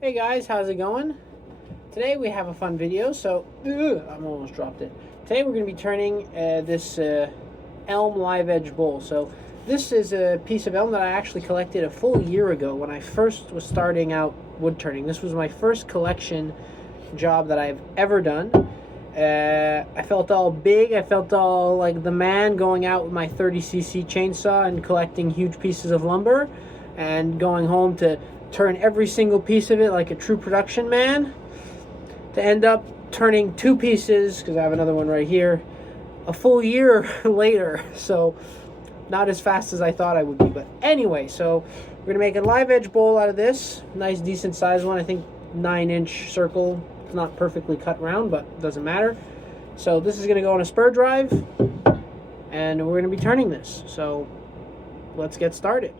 Hey guys, how's it going? Today we have a fun video, so I almost dropped it. Today we're going to be turning this elm live edge bowl. So this is a piece of elm that I actually collected a full year ago when I first was starting out wood turning. This was my first collection job that I've ever done. I felt all big. I felt all like the man, going out with my 30cc chainsaw and collecting huge pieces of lumber and going home to turn every single piece of it like a true production man, to end up turning two pieces, because I have another one right here, a full year later. So not as fast as I thought I would be. But anyway, so we're gonna make a live edge bowl out of this nice decent size one. I think 9-inch circle. It's not perfectly cut round, but it doesn't matter. So this is gonna go on a spur drive and we're gonna be turning this. So let's get started.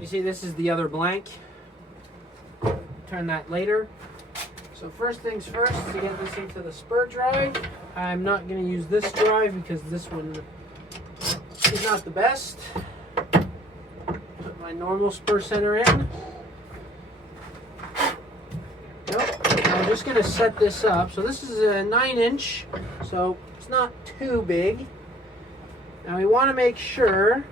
You see, this is the other blank. Turn that later. So first things first, to get this into the spur drive, I'm not going to use this drive because this one is not the best. Put my normal spur center in. Nope. I'm just going to set this up. So this is a 9-inch, so it's not too big. Now we want to make sure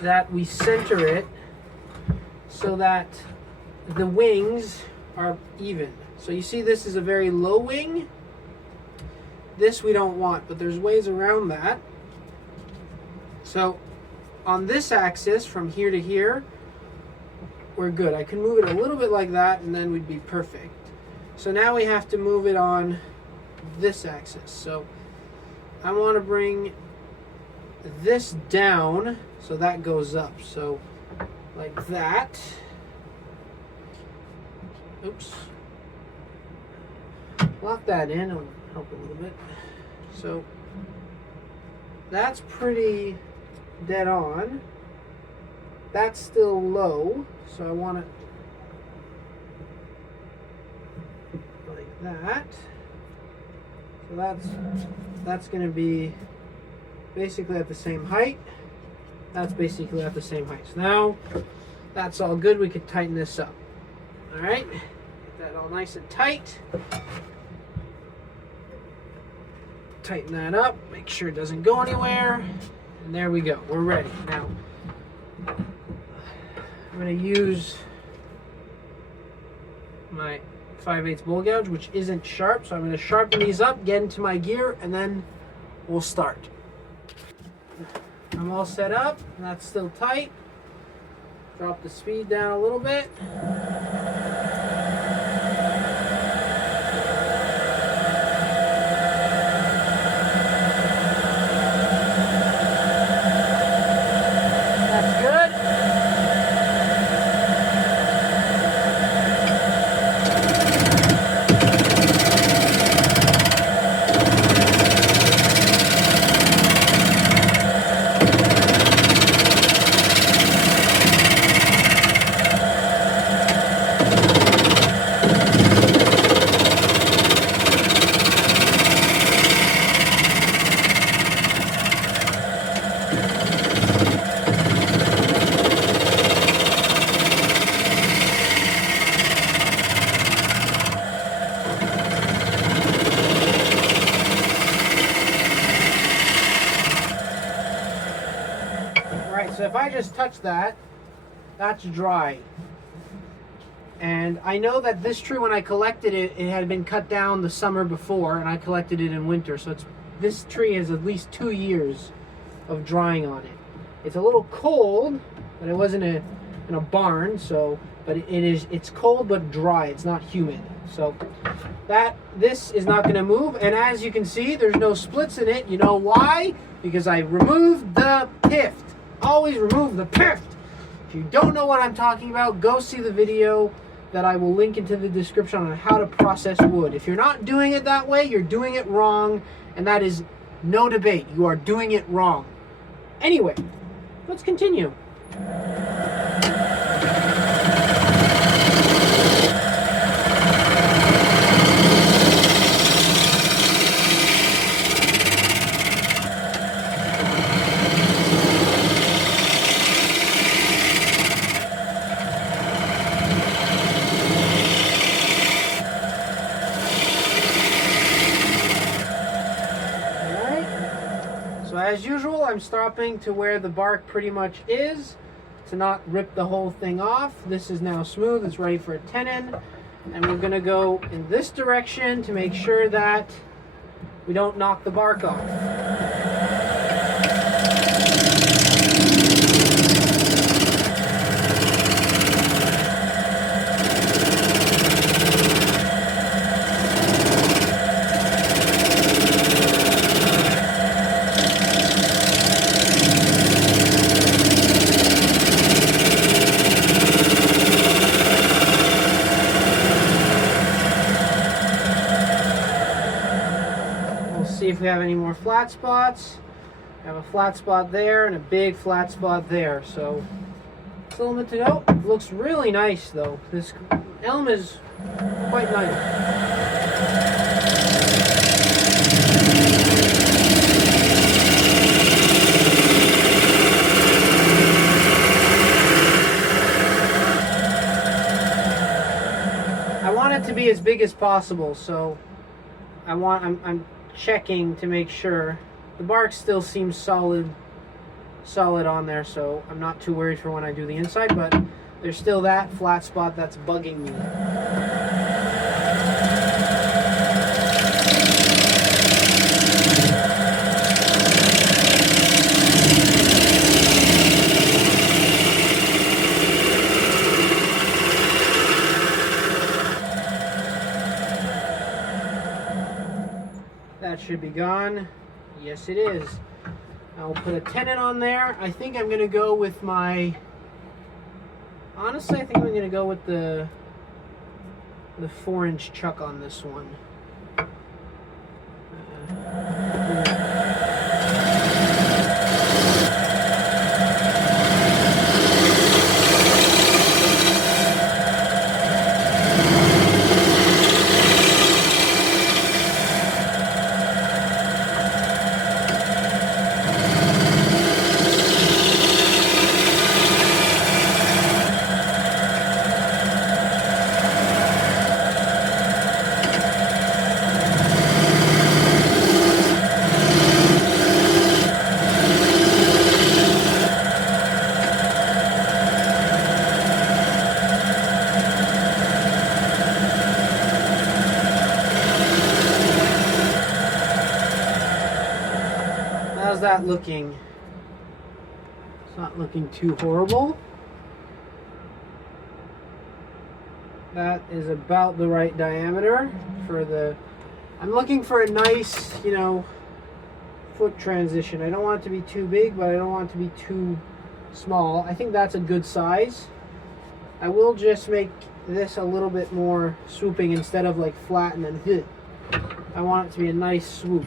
that we center it so that the wings are even. So you see, this is a very low wing. This we don't want, but there's ways around that. So on this axis, from here to here, we're good. I can move it a little bit like that and then we'd be perfect. So now we have to move it on this axis. So I want to bring this down so that goes up. So like that. Oops. Lock that in, it'll help a little bit. So that's pretty dead on. That's still low, so I want it like that. So that's going to be basically at the same height. That's basically at the same height. So now that's all good. We could tighten this up. All right, get that all nice and tight. Tighten that up, make sure it doesn't go anywhere. And there we go, we're ready. Now, I'm gonna use my 5/8 bowl gouge, which isn't sharp. So I'm gonna sharpen these up, get into my gear, and then we'll start. I'm all set up, and that's still tight. Drop the speed down a little bit. That's good. So if I just touch that, that's dry. And I know that this tree, when I collected it, it had been cut down the summer before, and I collected it in winter. So this tree has at least 2 years of drying on it. It's a little cold, but it wasn't in a barn, so it's cold but dry. It's not humid. So this is not going to move. And as you can see, there's no splits in it. You know why? Because I removed the pift. Always remove the pift. If you don't know what I'm talking about, go see the video that I will link into the description on how to process wood. If you're not doing it that way, you're doing it wrong, and that is no debate. You are doing it wrong. Anyway, let's continue. as usual, I'm stopping to where the bark pretty much is to not rip the whole thing off. This is now smooth, it's ready for a tenon. And we're gonna go in this direction to make sure that we don't knock the bark off. See if we have any more flat spots. I have a flat spot there and a big flat spot there, so still a little bit to go. It looks really nice though. This elm is quite nice. I want it to be as big as possible, so I'm checking to make sure the bark still seems solid on there, so I'm not too worried for when I do the inside, but there's still that flat spot that's bugging me. That should be gone. Yes, it is. I'll put a tenon on there. I think I'm gonna go with my. Honestly, I think I'm gonna go with the 4-inch chuck on this one. How's that looking? It's not looking too horrible. That is about the right diameter for the. I'm looking for a nice, foot transition. I don't want it to be too big, but I don't want it to be too small. I think that's a good size. I will just make this a little bit more swooping instead of like flat and then hit. I want it to be a nice swoop.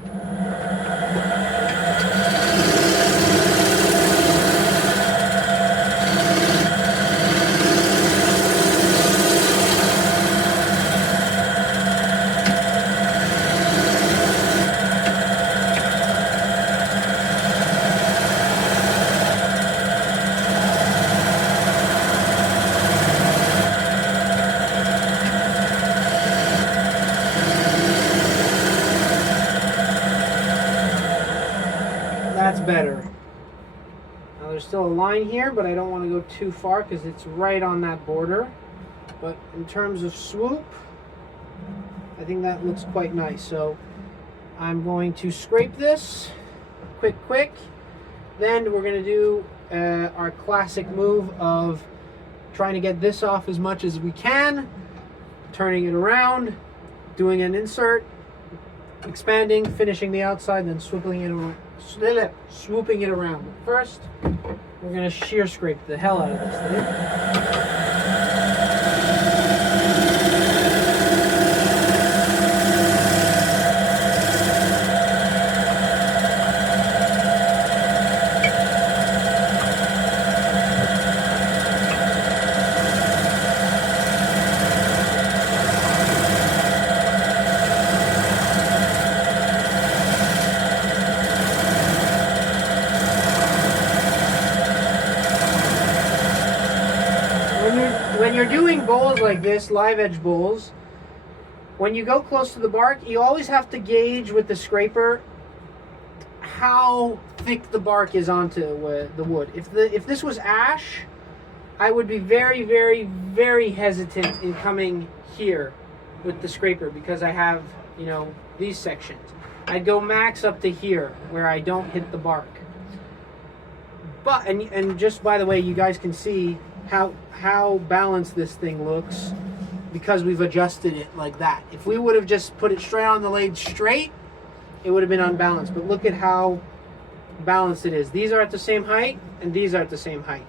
That's better. Now there's still a line here, but I don't want to go too far because it's right on that border. But in terms of swoop, I think that looks quite nice. So I'm going to scrape this quick. Then we're going to do our classic move of trying to get this off as much as we can, turning it around, doing an insert, expanding, finishing the outside, then swooping it around. First, we're going to shear scrape the hell out of this thing. When you're doing bowls like this, live edge bowls, when you go close to the bark, you always have to gauge with the scraper how thick the bark is onto the wood. If this was ash, I would be very, very, very hesitant in coming here with the scraper because I have, you know, these sections. I'd go max up to here where I don't hit the bark. But and just by the way, you guys can see how balanced this thing looks because we've adjusted it like that. If we would have just put it straight on the lathe straight, it would have been unbalanced. But look at how balanced it is. These are at the same height and these are at the same height.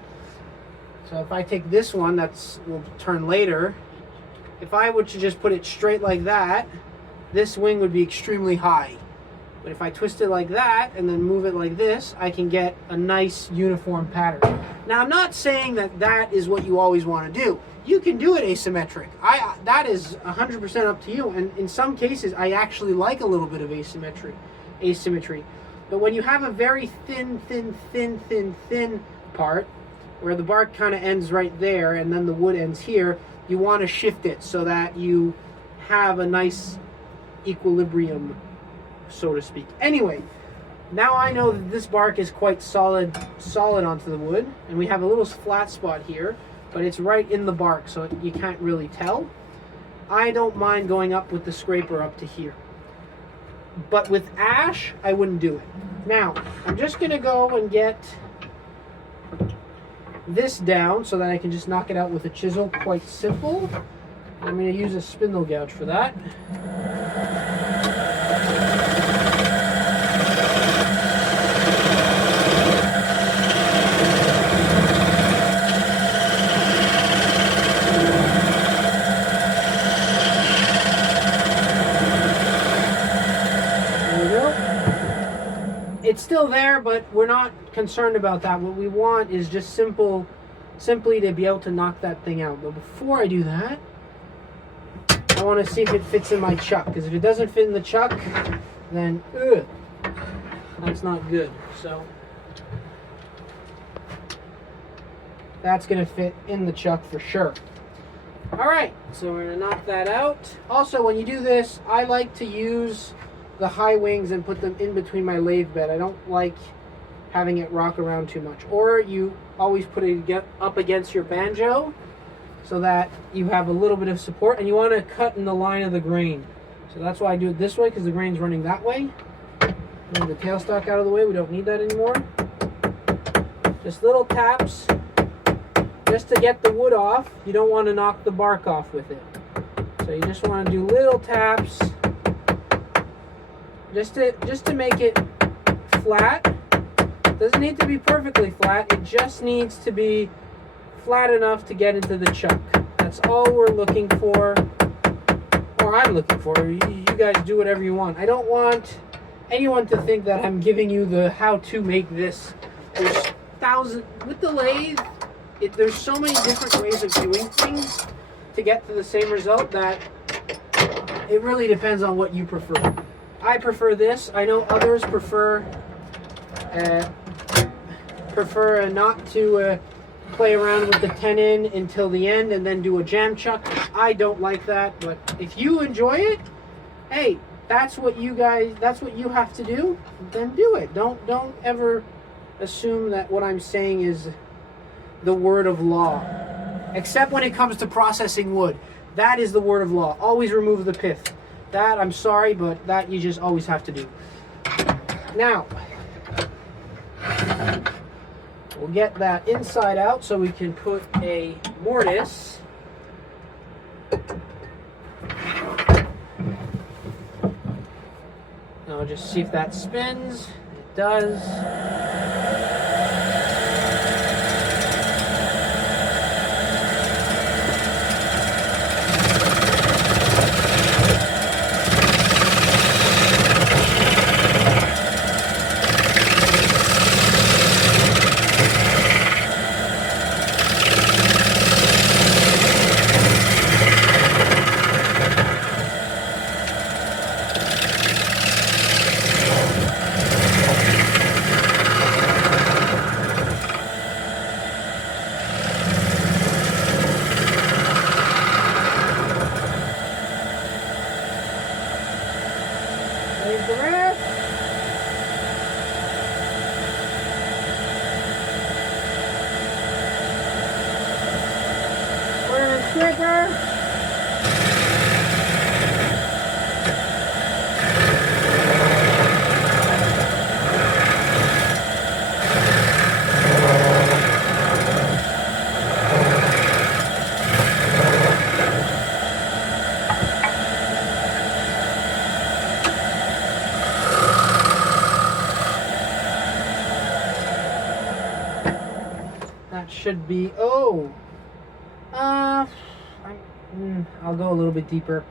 So if I take this one, we'll turn later. If I were to just put it straight like that, this wing would be extremely high. But if I twist it like that and then move it like this, I can get a nice uniform pattern. Now, I'm not saying that that is what you always want to do. You can do it asymmetric. That is 100% up to you. And in some cases, I actually like a little bit of asymmetry. But when you have a very thin part, where the bark kind of ends right there and then the wood ends here, you want to shift it so that you have a nice equilibrium, so to speak. Anyway, now I know that this bark is quite solid onto the wood, and we have a little flat spot here, but it's right in the bark, so you can't really tell. I don't mind going up with the scraper up to here. But with ash, I wouldn't do it. Now, I'm just going to go and get this down so that I can just knock it out with a chisel. Quite simple. I'm going to use a spindle gouge for that. It's still there, but we're not concerned about that. What we want is just simply to be able to knock that thing out. But before I do that, I want to see if it fits in my chuck. Because if it doesn't fit in the chuck, then that's not good. So that's going to fit in the chuck for sure. Alright, so we're going to knock that out. Also, when you do this, I like to use the high wings and put them in between my lathe bed. I don't like having it rock around too much. Or you always put it up against your banjo so that you have a little bit of support, and you want to cut in the line of the grain. So that's why I do it this way, because the grain's running that way. Move the tailstock out of the way, we don't need that anymore. Just little taps just to get the wood off. You don't want to knock the bark off with it. So you just want to do little taps just to make it flat. Doesn't need to be perfectly flat, it just needs to be flat enough to get into the chuck. That's all we're looking for, or I'm looking for. You guys do whatever you want. I don't want anyone to think that I'm giving you the how to make this. There's thousands with the lathe. There's so many different ways of doing things to get to the same result that it really depends on what you prefer. I prefer this. I know others prefer not to play around with the tenon until the end and then do a jam chuck. I don't like that, but if you enjoy it, hey, that's what you have to do, then do it. Don't ever assume that what I'm saying is the word of law. Except when it comes to processing wood. That is the word of law. Always remove the pith. That, I'm sorry, but that you just always have to do. Now, we'll get that inside out so we can put a mortise. Now just see if that spins. It does. firecracker. That should be, I'll go a little bit deeper.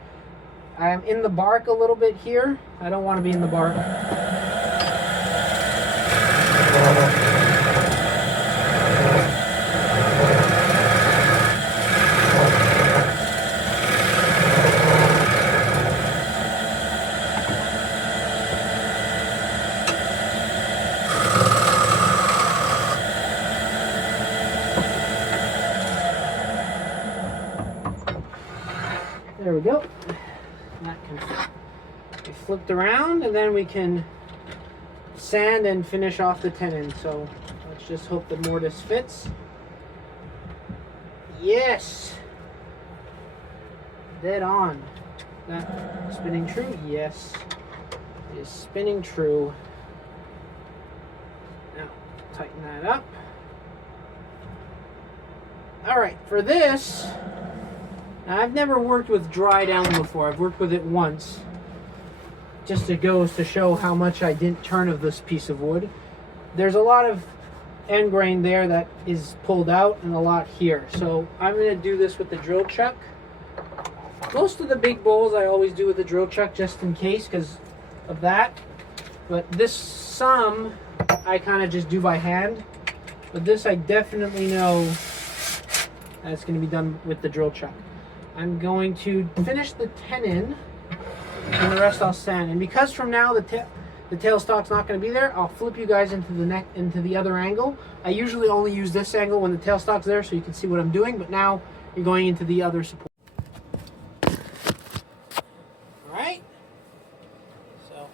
I'm in the bark a little bit here. I don't want to be in the bark. There we go. That can be flipped around, and then we can sand and finish off the tenon. So let's just hope the mortise fits. Yes! Dead on. That spinning true? Yes. It is spinning true. Now, tighten that up. Alright, for this, I've never worked with dried elm before. I've worked with it once. Just it goes to show how much I didn't turn of this piece of wood. There's a lot of end grain there that is pulled out and a lot here. So I'm going to do this with the drill chuck. Most of the big bowls I always do with the drill chuck just in case because of that. But this some I kind of just do by hand. But this I definitely know that it's going to be done with the drill chuck. I'm going to finish the tenon, and the rest I'll sand. And because from now the tailstock's not going to be there, I'll flip you guys into the other angle. I usually only use this angle when the tailstock's there, so you can see what I'm doing. But now you're going into the other support. All right. So.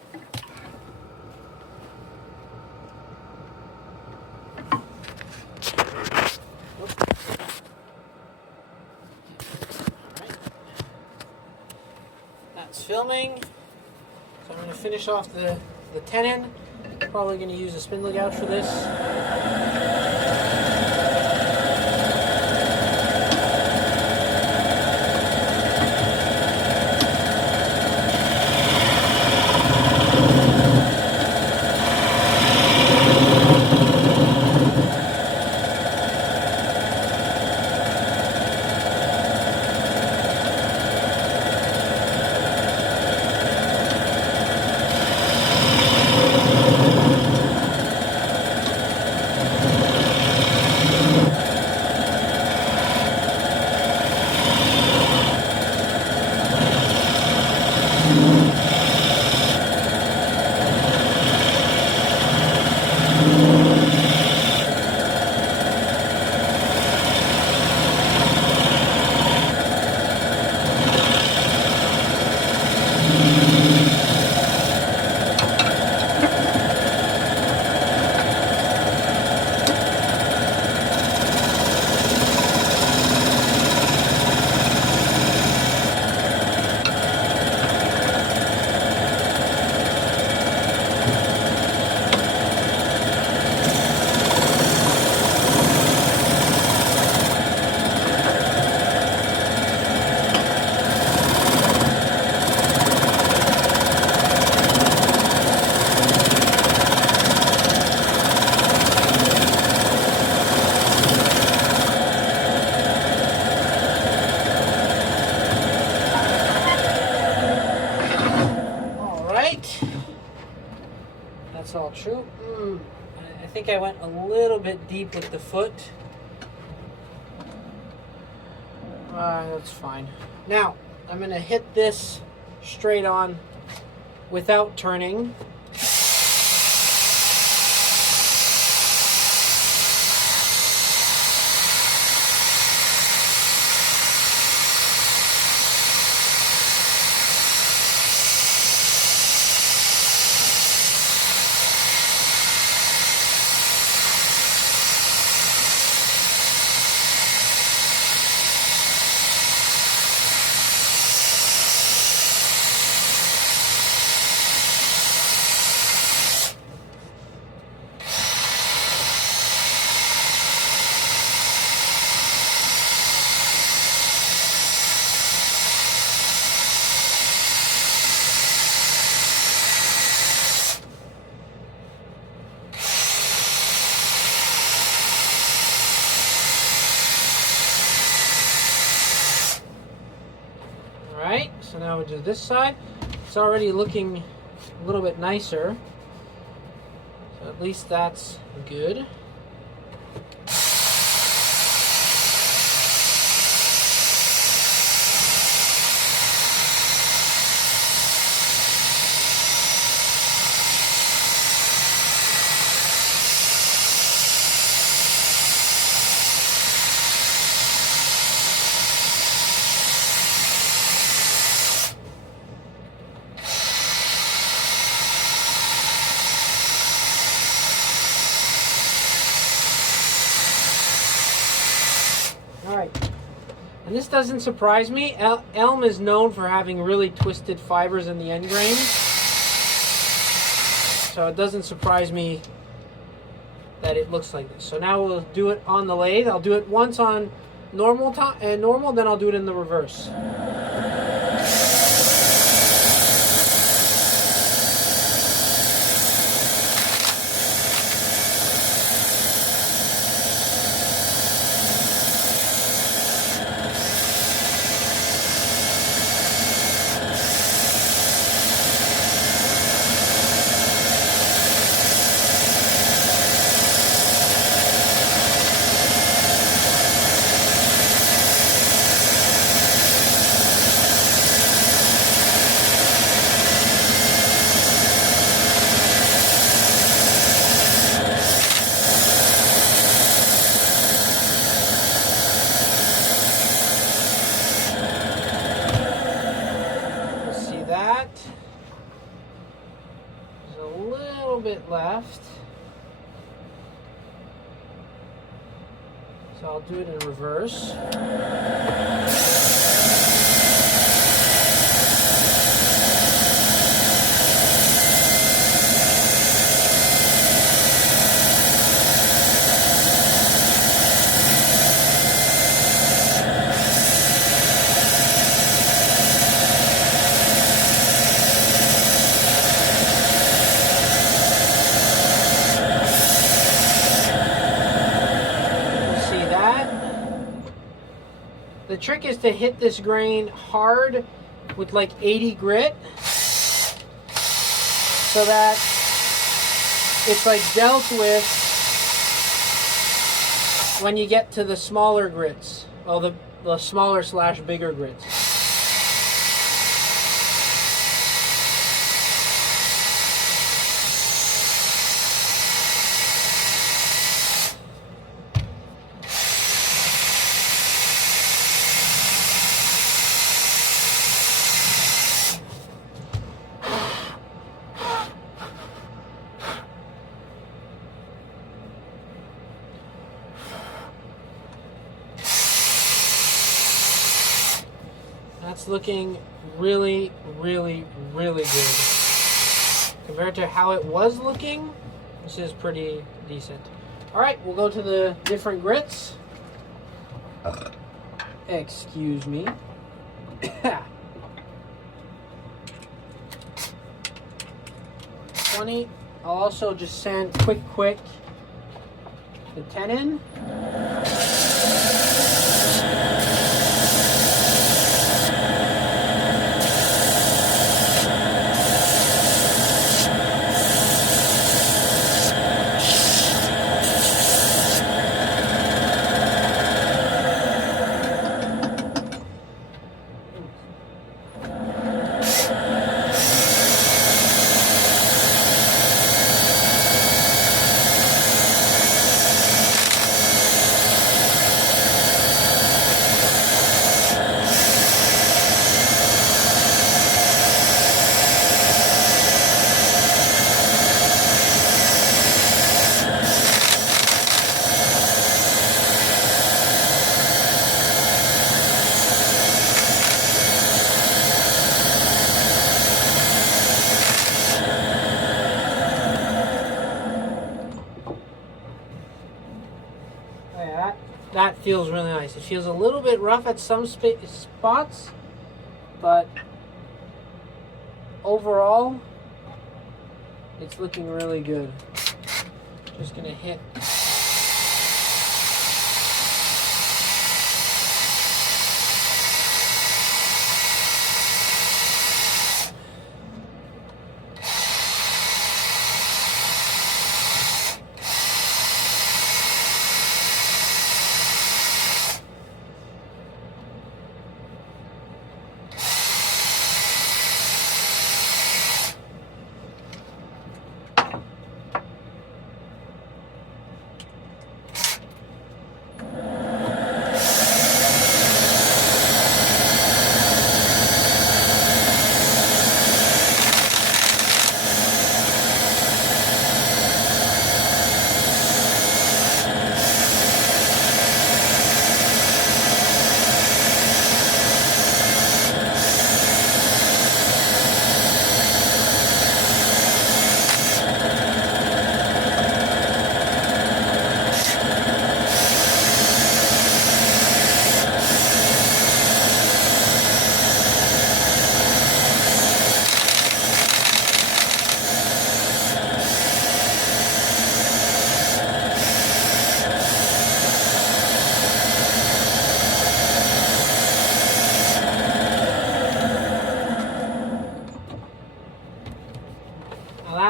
Filming, so I'm going to finish off the tenon. Probably going to use a spindle gouge for this. That's all true. I think I went a little bit deep with the foot. That's fine. Now, I'm going to hit this straight on without turning. So now we do this side. It's already looking a little bit nicer. So at least that's good. Alright, and this doesn't surprise me. Elm is known for having really twisted fibers in the end grain. So it doesn't surprise me that it looks like this. So now we'll do it on the lathe. I'll do it once on normal, then I'll do it in the reverse. Bit left, so I'll do it in reverse. The trick is to hit this grain hard with like 80 grit so that it's like dealt with when you get to the smaller grits. Well, the smaller / bigger grits. That's looking really, really, really good. Compared to how it was looking, this is pretty decent. Alright, we'll go to the different grits. Excuse me. 20. I'll also just sand quick the 10 in. That feels really nice. It feels a little bit rough at some spots, but overall, it's looking really good. Just gonna hit.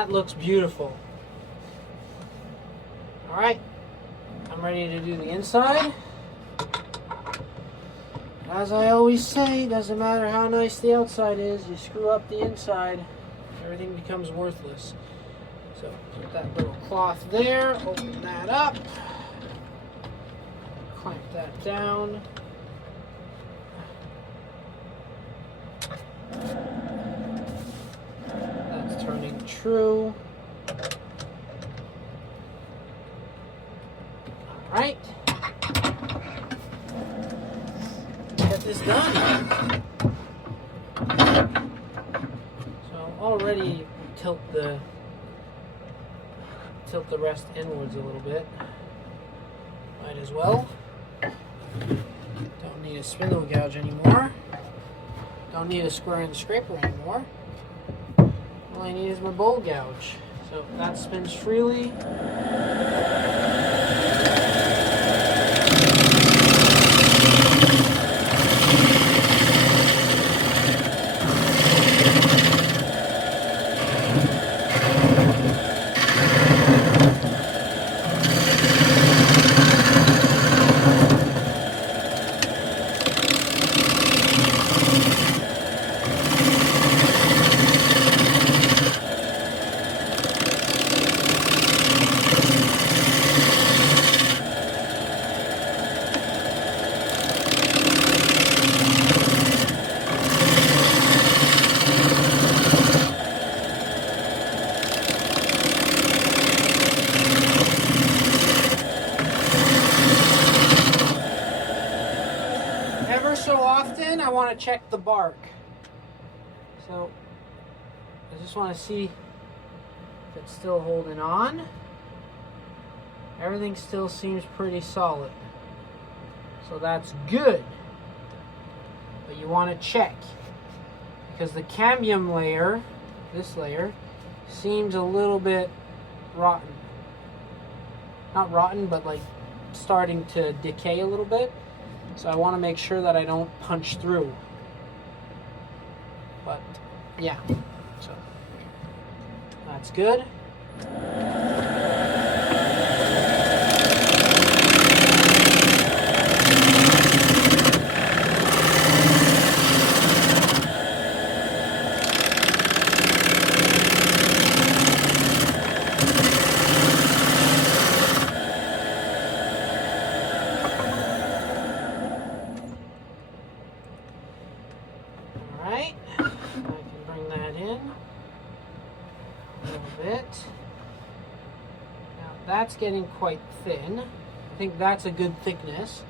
that looks beautiful. Alright, I'm ready to do the inside. As I always say, doesn't matter how nice the outside is, you screw up the inside, everything becomes worthless. So put that little cloth there, open that up, clamp that down. That's turning true. Alright. Get this done. So already tilt the rest inwards a little bit. Might as well. Don't need a spindle gouge anymore. Don't need a square and scraper anymore. All I need is my bowl gouge. So that spins freely. So often I want to check the bark, so I just want to see if it's still holding on. Everything still seems pretty solid, so that's good, but you want to check because the cambium layer, this layer, seems a little bit rotten. Not rotten, but like starting to decay a little bit. So I want to make sure that I don't punch through. But yeah, so that's good. Alright, I can bring that in a little bit. Now that's getting quite thin. I think that's a good thickness.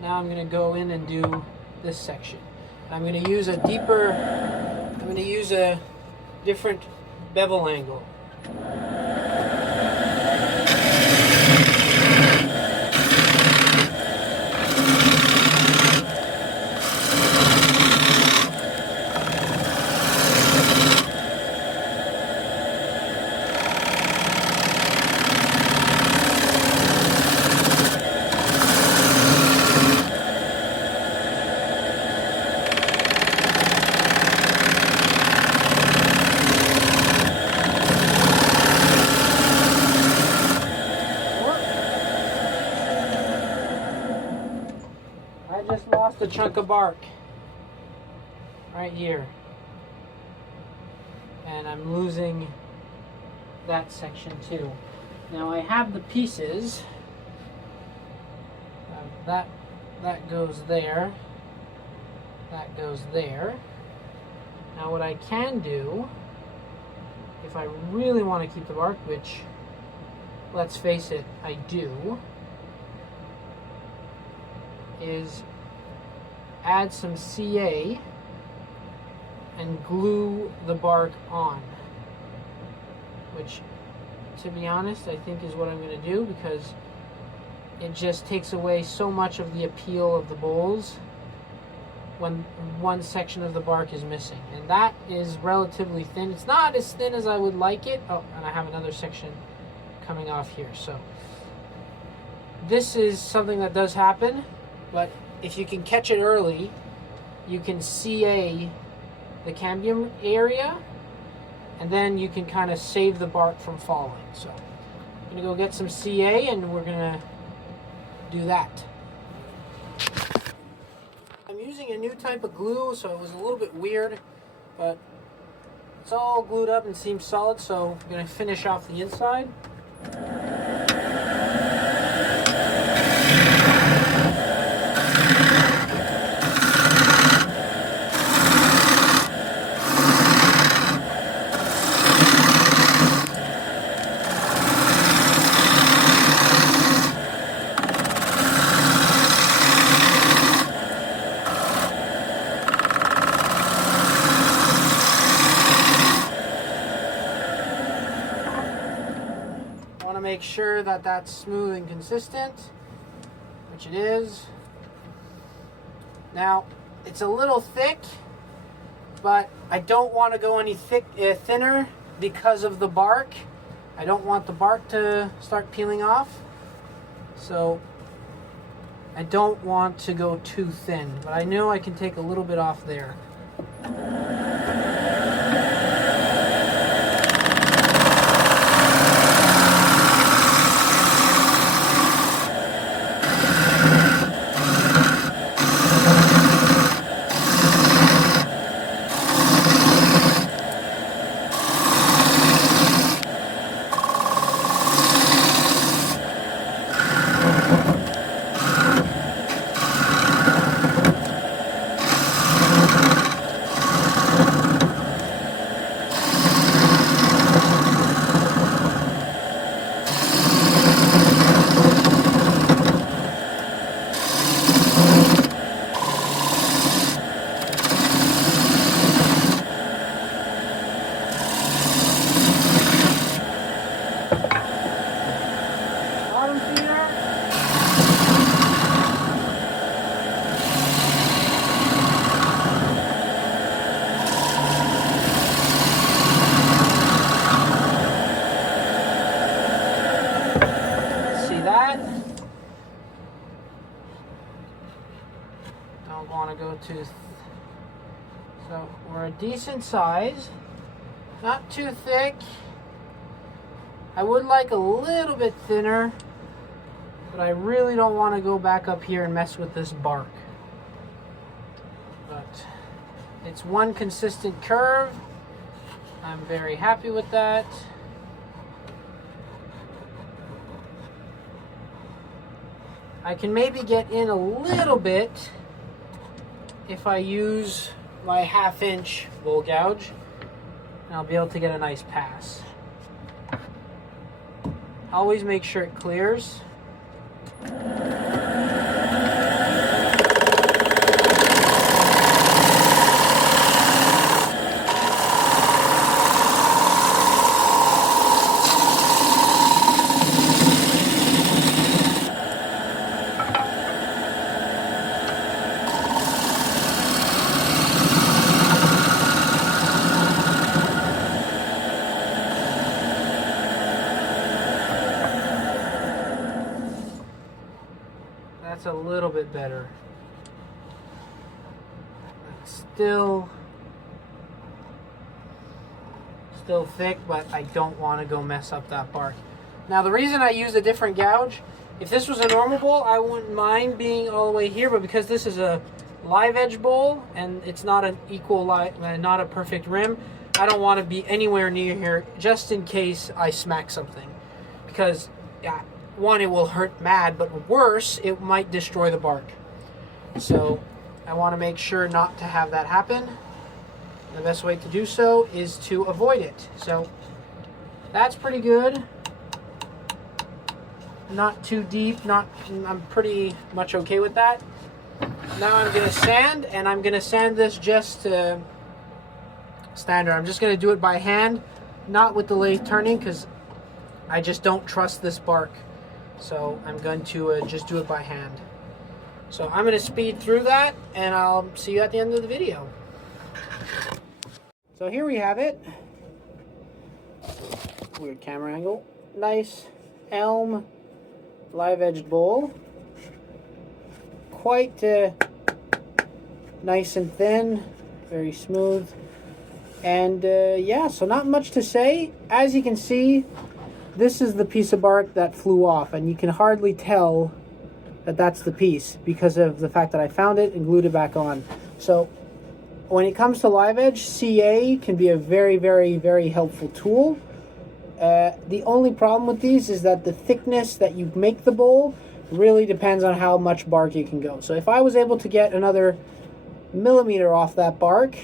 Now I'm going to go in and do this section. I'm going to use a different bevel angle. A chunk of bark right here, and I'm losing that section too. Now I have the pieces. That goes there, that goes there. Now what I can do, if I really want to keep the bark, which let's face it, I do, is add some CA and glue the bark on, which, to be honest, I think is what I'm going to do, because it just takes away so much of the appeal of the bowls when one section of the bark is missing. And that is relatively thin. It's not as thin as I would like it. Oh, and I have another section coming off here. So this is something that does happen, but if you can catch it early, you can CA the cambium area and then you can kind of save the bark from falling. So I'm going to go get some CA and we're going to do that. I'm using a new type of glue, so it was a little bit weird, but it's all glued up and seems solid, so I'm going to finish off the inside. Make sure that that's smooth and consistent, which it is. Now it's a little thick, but I don't want to go any thinner because of the bark. I don't want the bark to start peeling off, so I don't want to go too thin, but I know I can take a little bit off there. Don't want to go too so we're a decent size, not too thick. I would like a little bit thinner, but I really don't want to go back up here and mess with this bark. But it's one consistent curve. I'm very happy with that. I can maybe get in a little bit if I use my 1/2-inch bowl gouge, and I'll be able to get a nice pass. Always make sure it clears. That's a little bit better. It's still thick, but I don't want to go mess up that bark. Now the reason I use a different gouge, if this was a normal bowl, I wouldn't mind being all the way here, but because this is a live edge bowl and it's not an equal not a perfect rim, I don't want to be anywhere near here just in case I smack something, because yeah, one, it will hurt mad, but worse, it might destroy the bark. So I want to make sure not to have that happen. The best way to do so is to avoid it. So that's pretty good. Not too deep, I'm pretty much okay with that. Now I'm going to sand, and I'm going to sand this just standard. I'm just going to do it by hand, not with the lathe turning, because I just don't trust this bark. So I'm going to just do it by hand. So I'm going to speed through that, and I'll see you at the end of the video. So here we have it. Weird camera angle. Nice elm live edged bowl. Quite nice and thin, very smooth. And yeah, so not much to say. As you can see, this is the piece of bark that flew off, and you can hardly tell that that's the piece because of the fact that I found it and glued it back on. So when it comes to live edge, CA can be a very, very, very helpful tool. The only problem with these is that the thickness that you make the bowl really depends on how much bark you can go. So if I was able to get another millimeter off that bark,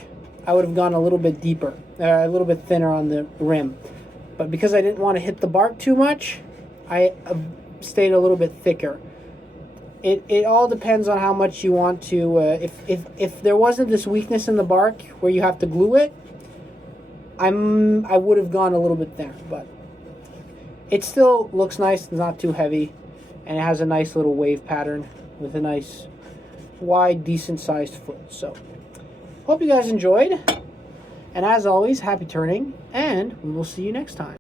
I would have gone a little bit deeper, a little bit thinner on the rim. But because I didn't want to hit the bark too much, I stayed a little bit thicker. It all depends on how much you want to, if there wasn't this weakness in the bark where you have to glue it, I would have gone a little bit thinner, but it still looks nice. It's not too heavy, and it has a nice little wave pattern with a nice wide, decent sized foot. So hope you guys enjoyed, and as always, happy turning, and we will see you next time.